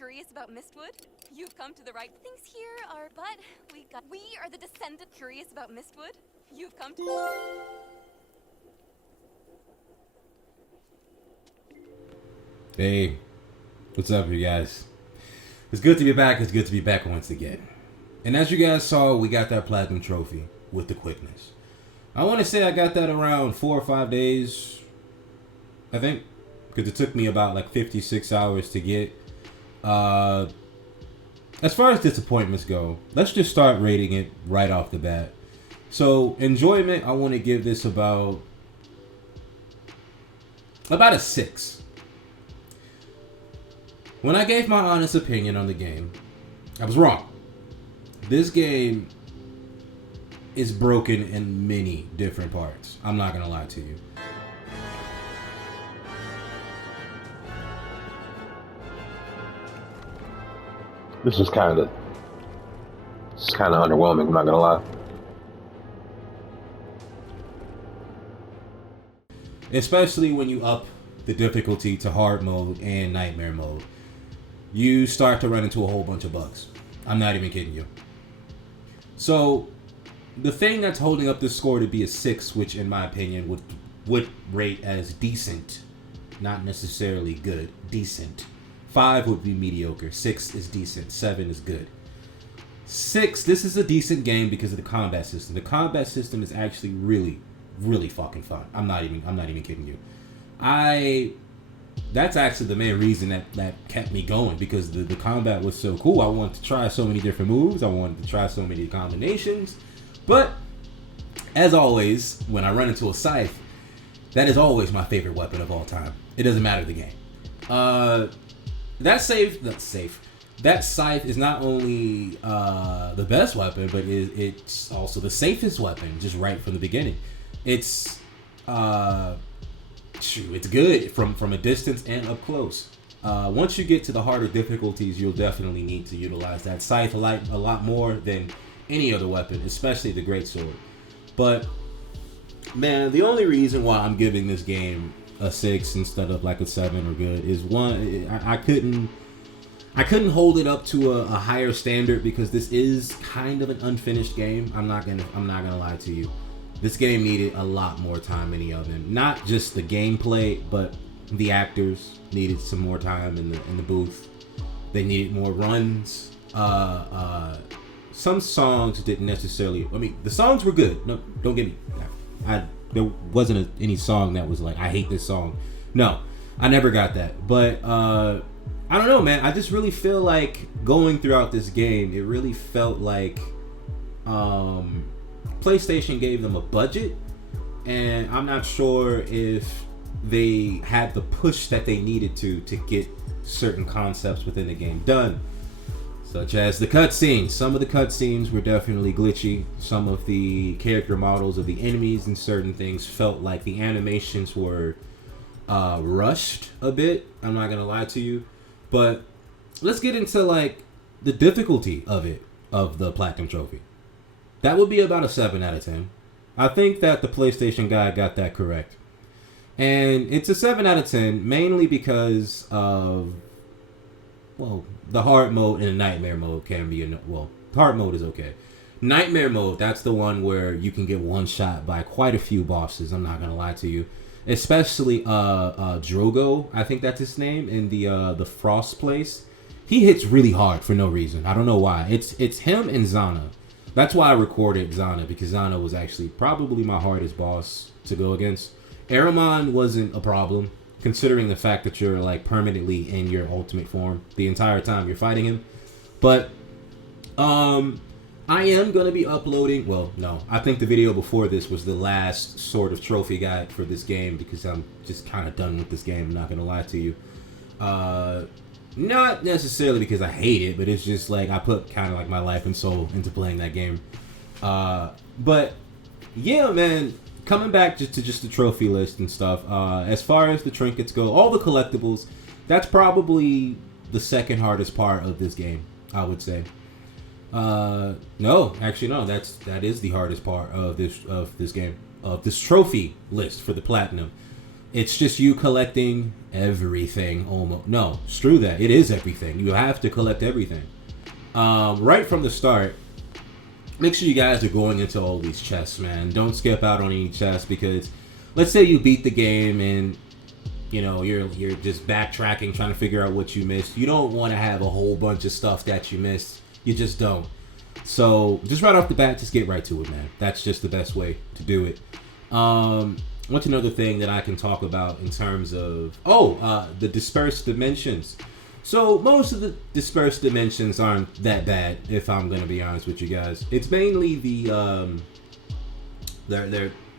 curious about Mistwood? You've come to the right things here are, but we are the descendant curious about Mistwood. You've come to. Hey, what's up, you guys? It's good to be back. It's good to be back once again. And as you guys saw, we got that platinum trophy with the quickness. I want to say I got that around 4 or 5 days, I think, because it took me about like 56 hours to get. As far as disappointments go, let's just start rating it right off the bat. So enjoyment, I want to give this about a 6. When I gave my honest opinion on the game, I was wrong. This game is broken in many different parts. I'm not gonna lie to you. This is kind of underwhelming. I'm not gonna lie. Especially when you up the difficulty to hard mode and nightmare mode, you start to run into a whole bunch of bugs. I'm not even kidding you. So, the thing that's holding up this score to be a 6, which in my opinion would rate as decent, not necessarily good, decent. 5 would be mediocre, 6 is decent, 7 is good. 6, this is a decent game because of the combat system. The combat system is actually really fucking fun. I'm not even kidding you. That's actually the main reason that kept me going, because the combat was so cool. I wanted to try so many different moves. I wanted to try so many combinations. But as always, when I run into a scythe, that is always my favorite weapon of all time. It doesn't matter the game. That scythe is not only the best weapon, but it's also the safest weapon, just right from the beginning. It's good from a distance and up close. Once you get to the harder difficulties, you'll definitely need to utilize that scythe a lot more than any other weapon, especially the greatsword. But man, the only reason why I'm giving this game a 6 instead of like a 7 or good is one, I couldn't hold it up to a higher standard because this is kind of an unfinished game. I'm not gonna lie to you. This game needed a lot more time in the oven. Not just the gameplay, but the actors needed some more time in the booth. They needed more runs. Some songs didn't necessarily. I mean, the songs were good. No, don't get me. There wasn't any song that was like, I hate this song. No, I never got that. But I don't know, man. I just really feel like going throughout this game, it really felt like PlayStation gave them a budget, and I'm not sure if they had the push that they needed to get certain concepts within the game done, such as the cutscenes. Some of the cutscenes were definitely glitchy. Some of the character models of the enemies and certain things felt like the animations were rushed a bit. I'm not gonna lie to you, but let's get into like the difficulty of the Platinum Trophy. That would be about a 7 out of 10. I think that the PlayStation guy got that correct. And it's a 7 out of 10 mainly because of, well, the hard mode and the nightmare mode can be, hard mode is okay. Nightmare mode, that's the one where you can get one shot by quite a few bosses, I'm not going to lie to you. Especially Drogo, I think that's his name, in the Frost place. He hits really hard for no reason. I don't know why. It's him and Zana. That's why I recorded Zana, because Zana was actually probably my hardest boss to go against. Aramon wasn't a problem, considering the fact that you're like permanently in your ultimate form the entire time you're fighting him. But I am going to be uploading, well, no, I think the video before this was the last sort of trophy guide for this game, because I'm just kind of done with this game, I'm not going to lie to you. Not necessarily because I hate it, but it's just like I put kind of like my life and soul into playing that game. But yeah, man, coming back to the trophy list and stuff. As far as the trinkets go, all the collectibles, that's probably the second hardest part of this game, I would say. No, actually no, that is the hardest part of this game, of this trophy list for the platinum. It's just you collecting everything almost. No, screw that. It is everything. You have to collect everything. Right from the start, make sure you guys are going into all these chests, man. Don't skip out on any chests, because let's say you beat the game and you know you're just backtracking, trying to figure out what you missed. You don't want to have a whole bunch of stuff that you missed. You just don't. So just right off the bat, just get right to it, man. That's just the best way to do it. What's another thing that I can talk about in terms of the dispersed dimensions? So most of the dispersed dimensions aren't that bad, if I'm gonna be honest with you guys. It's mainly the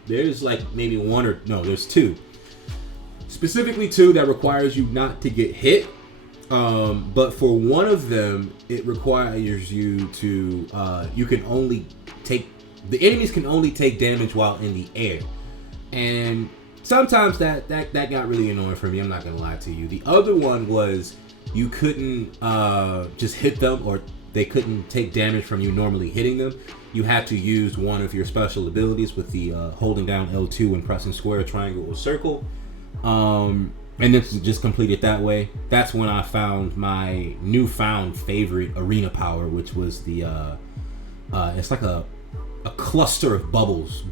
there's like maybe there's two. Specifically two that requires you not to get hit. But for one of them, it requires you to the enemies can only take damage while in the air. And sometimes that got really annoying for me, I'm not gonna lie to you. The other one was you couldn't just hit them, or they couldn't take damage from you normally hitting them. You had to use one of your special abilities with the holding down L2 and pressing square, triangle, or circle. And then just complete it that way. That's when I found my newfound favorite arena power, which was the it's like a cluster of bubbles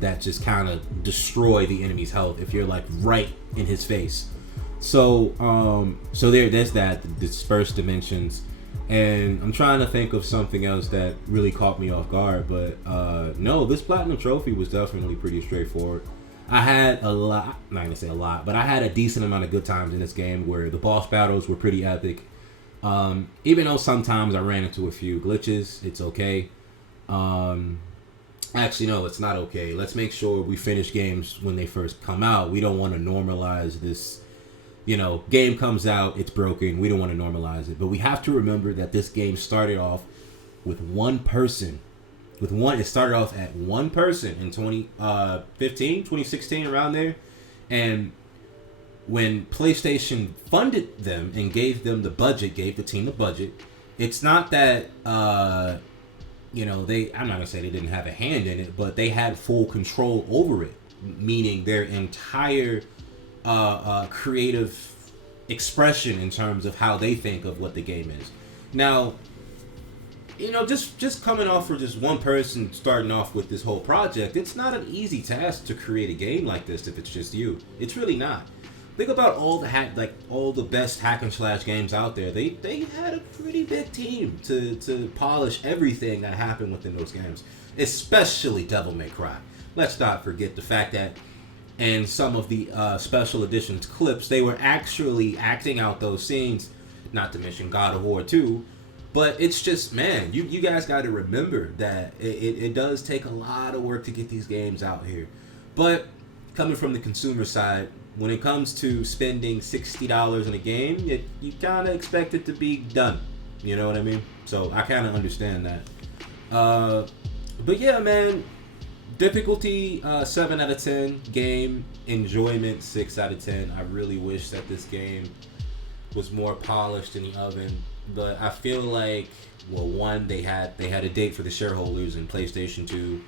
that just kind of destroy the enemy's health if you're like right in his face. So there's that, the dispersed dimensions. And I'm trying to think of something else that really caught me off guard, but no, this platinum trophy was definitely pretty straightforward. I had a lot, I'm not gonna say a lot, but I had a decent amount of good times in this game where the boss battles were pretty epic. Even though sometimes I ran into a few glitches, it's okay. Actually, no, it's not okay. Let's make sure we finish games when they first come out. We don't want to normalize this. You know, game comes out, it's broken. We don't want to normalize it. But we have to remember that this game started off with one person. It started off at one person in 2015, 2016, around there. And when PlayStation funded them and gave them the budget, gave the team the budget, it's not that, I'm not going to say they didn't have a hand in it, but they had full control over it. Meaning their entire creative expression in terms of how they think of what the game is. Now, just coming off for just one person starting off with this whole project, it's not an easy task to create a game like this if it's just you. It's really not. Think about all the best hack and slash games out there. They had a pretty big team to polish everything that happened within those games, especially Devil May Cry. Let's not forget the fact that in some of the special editions clips, they were actually acting out those scenes, not to mention God of War 2. But it's just, man, you guys got to remember that it does take a lot of work to get these games out here. But coming from the consumer side, when it comes to spending $60 in a game, you kind of expect it to be done. You know what I mean? So I kind of understand that. But yeah, man, difficulty 7 out of 10. Game enjoyment 6 out of 10. I really wish that this game was more polished in the oven. But I feel like, well, one, they had a date for the shareholders in PlayStation 2.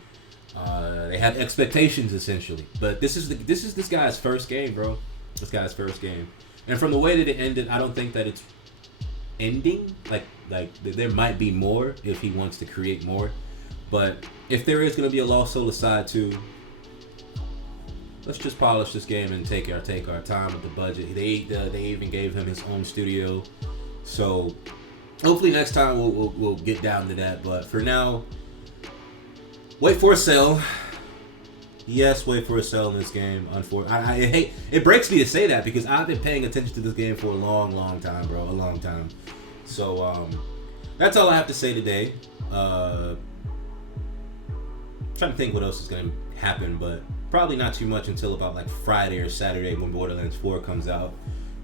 They had expectations essentially, but this is this guy's first game, bro. This guy's first game, and from the way that it ended, I don't think that it's ending. Like there might be more if he wants to create more, but if there is gonna be a Lost Soul Aside 2, let's just polish this game and take our time with the budget. They even gave him his own studio, so hopefully next time we'll get down to that. But for now, wait for a sale. Yes, wait for a sale in this game. Unfortunately, it breaks me to say that because I've been paying attention to this game for a long time, bro. A long time. So that's all I have to say today. Trying to think what else is going to happen, but probably not too much until about like Friday or Saturday when Borderlands 4 comes out,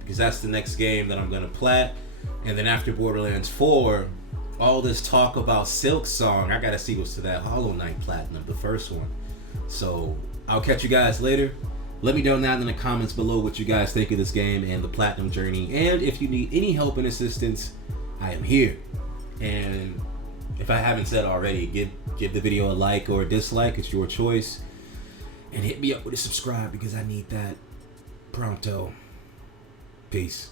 because that's the next game that I'm going to plat. And then after Borderlands 4, all this talk about Silk Song, I gotta see what's to that Hollow Knight Platinum, the first one. So I'll catch you guys later. Let me know down in the comments below what you guys think of this game and the Platinum journey. And if you need any help and assistance, I am here. And if I haven't said already, give the video a like or a dislike. It's your choice. And hit me up with a subscribe because I need that pronto. Peace.